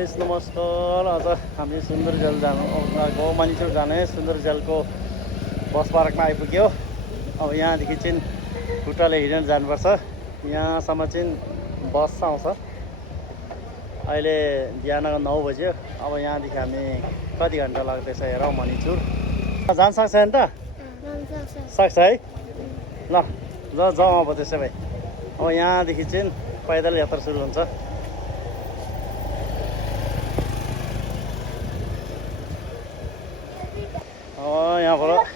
Guys नमस्कार। आज हामी सुन्दरजल जानु गएको मनिचुर जाने सुन्दरजलको बस पार्कमा आइपुग्यो। अब यहाँदेखि चाहिँ खुट्टाले हिँडेर जानुपर्छ। यहाँसम्म चाहिँ बस आउँछ। अहिले बिहानको 9 बज्यो। अब यहाँदेखि हामी कति घन्टा लाग्दैछ हेरौँ मनिचुर जान सक्छ नि त? सक्छ है। ल ल जाउँ अब त्यसै भए। अब यहाँदेखि चाहिँ पैदल यात्रा सुरु हुन्छ। यहाँबाट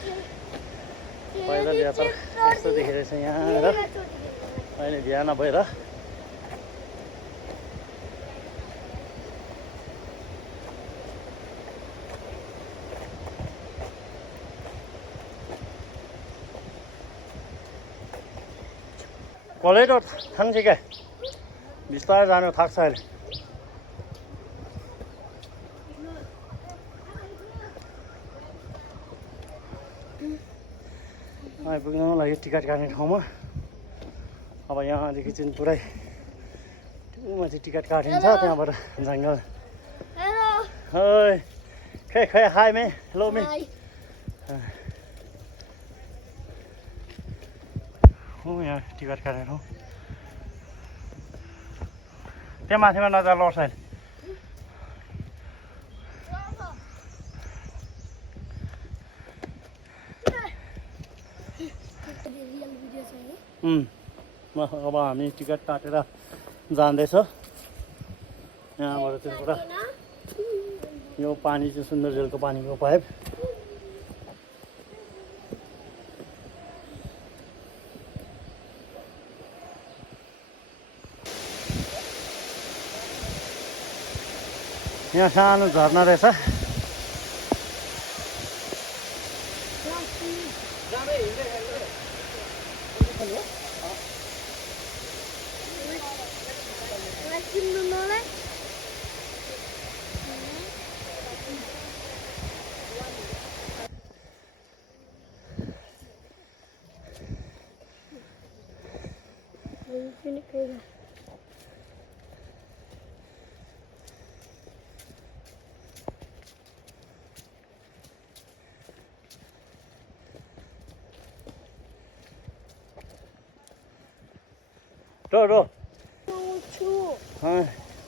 पैदल यात्रा कस्तो देखिरहेछ यहाँ र अहिले बिहान भएर कलेटो थाङ्छ क्या बिस्तारै जानु थाक्छ अहिले। आइपुग्नु लागि टिकट काट्ने ठाउँमा। अब यहाँदेखि चाहिँ पुरै त्योमा चाहिँ टिकट काटिन्छ। त्यहाँबाट जङ्गल खै खै हाई मे हेलो मे हो यहाँ टिकट काटेर हो। त्यहाँ माथिमा नजर लड्छ अहिले। अब हामी टिकट काटेर जाँदैछ। यहाँबाट चाहिँ पुरा यो पानी चाहिँ सुन्दरजलको पानीको पाइप। यहाँ सानो झर्ना रहेछ। रो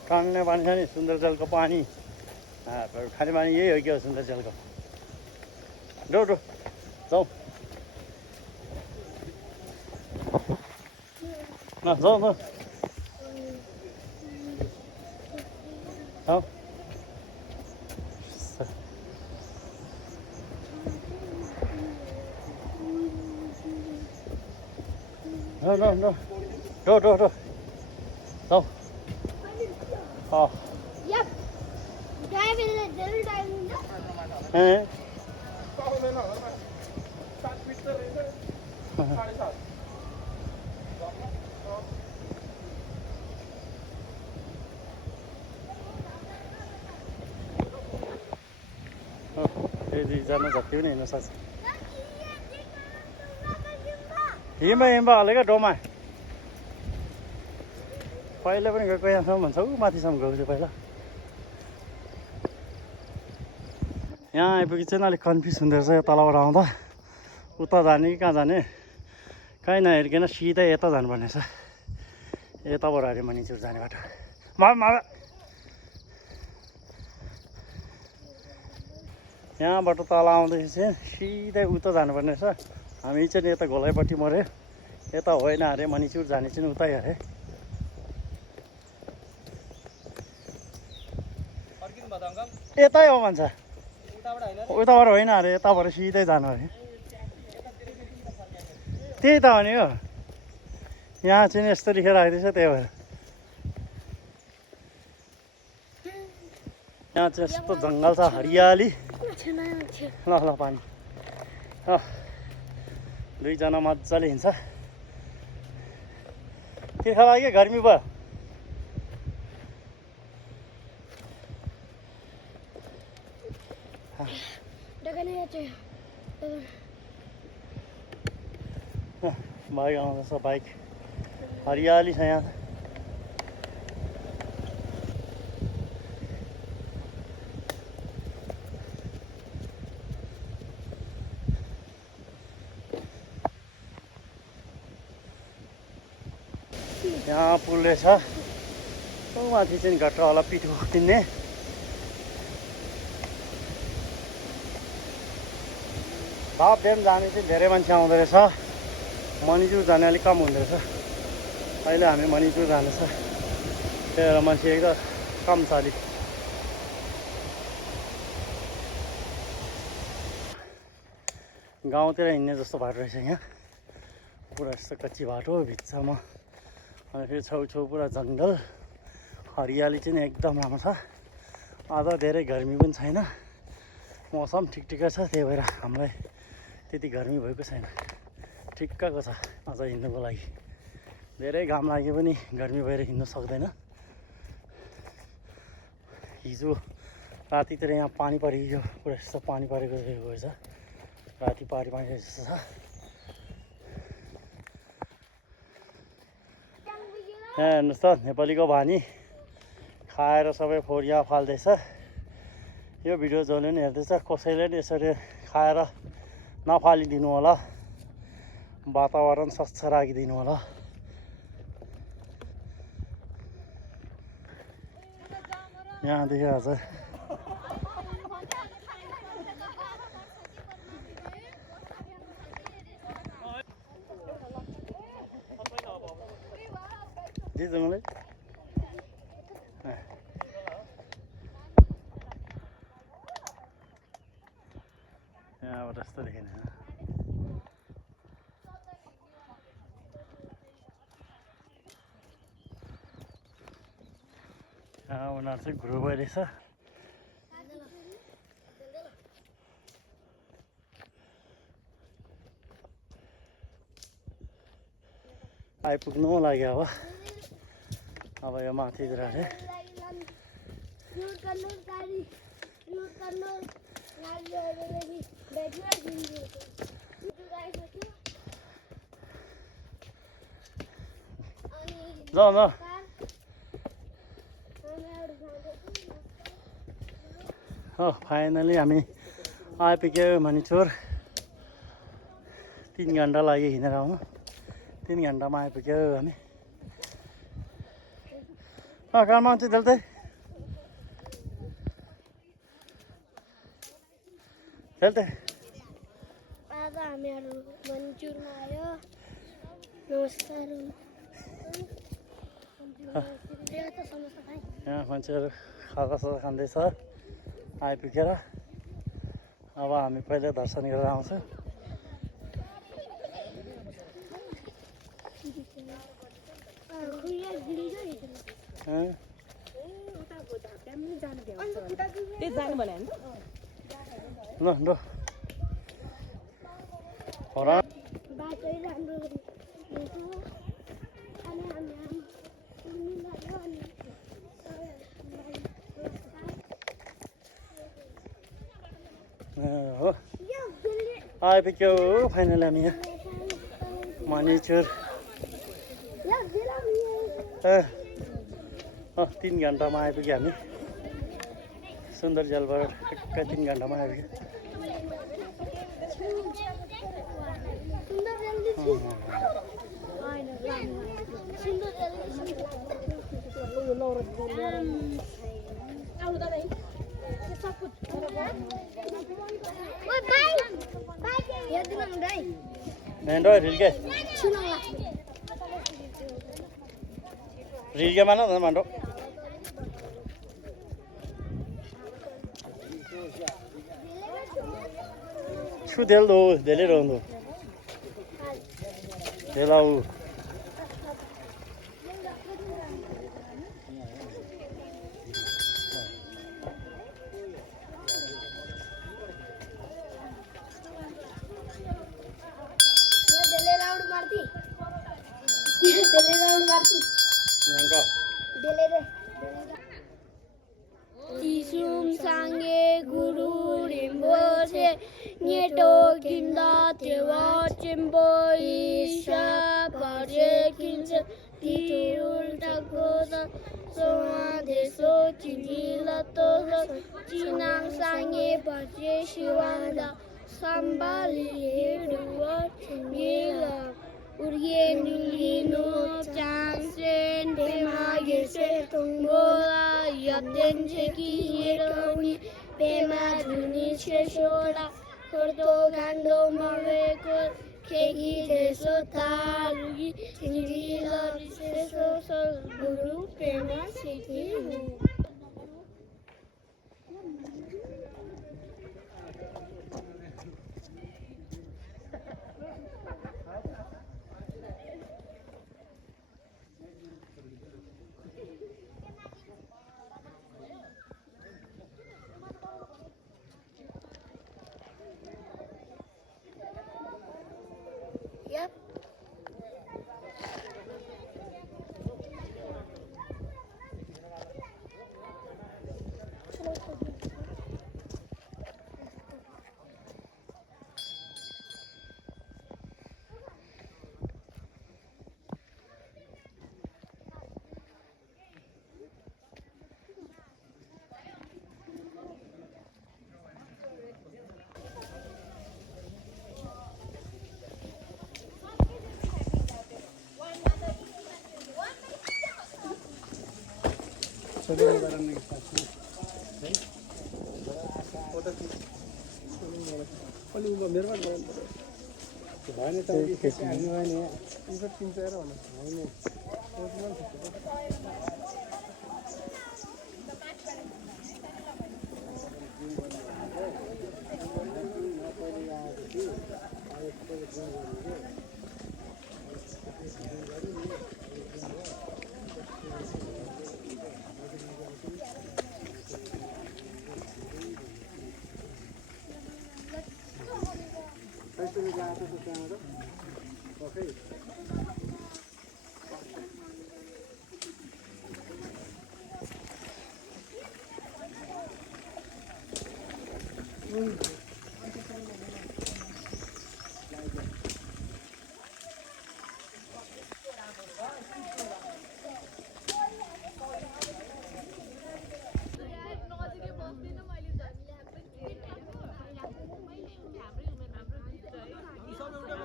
कान्ने पानी छ नि सुन्दरजलको पानी। खाने पानी यही हो क्या सुन्दरजलको। रो जाउँ न जाउँ न रो जाउँ। Yep. Dive in it. They'll dive in it. जान जति पनि हिँड्न सक्छ। हिँड्दा हालेको डोमा पहिला पनि गएको यहाँसम्म भन्छ ऊ माथिसम्म गएको थियो पहिला। यहाँ आइपुगी चाहिँ अलिक कन्फ्युज हुँदो रहेछ। तलबाट आउँदा उता जाने कि कहाँ जाने कहीँ नहेरिकन सिधै यता जानुपर्ने रहेछ। यताबाट अरे मनिचुर जाने बाटो। यहाँबाट तल आउँदैछ चाहिँ सिधै उता जानुपर्ने रहेछ। हामी चाहिँ यता घोलाइपट्टि मऱ्यो। यता होइन अरे मनिचुर जाने चाहिँ उतै अरे। यतै हो भन्छ। उताबाट होइन अरे यताबाट सिधै जानु अरे। त्यही त हो नि हो। यहाँ चाहिँ यस्तो लेखेर राख्दैछ त्यही भएर। यहाँ चाहिँ यस्तो जङ्गल छ हरियाली। ल पानी दुईजना मजाले हिँड्छ। तिर्खा लाग्यो गर्मी भयो। बाइक आउँदैछ बाइक हरियाली छ यहाँ। यहाँ पुल रहेछ माथि चाहिँ घट्टावाला पिठो किन्ने भाप ड्याम जाने चाहिँ धेरै मान्छे आउँदो रहेछ मणिजुर जाने अलिक कम हुँदो रहेछ अहिले हामी मणिजुर जानेछ त्यही भएर मान्छे एकदम कम छ अलिक गाउँतिर हिँड्ने जस्तो बाटो रहेछ यहाँ पुरा यस्तो कच्ची बाटो भित्तामा अनि फेरि छेउछेउ पुरा जङ्गल हरियाली चाहिँ एकदम राम्रो छ आज धेरै गर्मी पनि छैन मौसम ठिकठिकै छ त्यही भएर हामीलाई त्यति गर्मी भएको छैन ठिक्कको छ आज हिँड्नुको लागि धेरै घाम लागे पनि गर्मी भएर हिँड्नु सक्दैन हिजो रातितिर यहाँ पानी परेको पुरा यस्तो पानी परेको गएछ राति पानी जस्तो छ यहाँ हेर्नुहोस् त नेपालीको बानी खाएर सबै फोरिया फाल्दैछ यो भिडियो जसले पनि हेर्दैछ कसैले पनि यसरी खाएर नफालिदिनु होला वातावरण स्वच्छ राखिदिनु होला यहाँदेखि आज जङ्गलै यहाँबाट यस्तो देखिने यहाँ उनीहरू चाहिँ ग्रुप भइरहेछ आइपुग्नु लाग्यो अब यो माथितिर अरे जाऊ न हो फाइनली हामी आइपुग्यो मणिचुर 3 घन्टा लाग्यो हिँडेर आउनु 3 घन्टामा आइपुग्यो हामी कहाँमा आउँछ त्यसले आज हामीहरू मणिचुरमा आयो नमस्कार यहाँ मान्छेहरू खाजासाजा खाँदैछ आइपुगेर अब हामी पहिला दर्शन गरेर आउँछौँ ल ल बाटै राम्रो हो आइपुग्यो फाइनल हामी यहाँ मणिचुर 3 घन्टामा आइपुग्यो हामी सुन्दर जलबाट ठिक्कै 3 घन्टामा आइपुग्यो भेन्डो रिल्के रिल्केमा न भान्डो छु देल दो देले रहन्दो देलाउ Tisum sange guru rimboche nieto kinda tewa chimbo isha pare kinse tirul tagoda soa deso chinila tozo chinang sange pache shiwanda sambali hiruwa chimila 우리의 눈리노 장센 대마게세 동보라 옆된 제기예로니 베마주니 쉐쇼라 코도 간도 마웨고 계기 대소 다루기 진리러리 세소설 구루 베마 세기후 Yep. सब एउटामा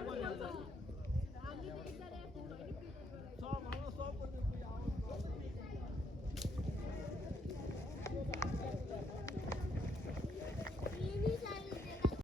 बनिन्छ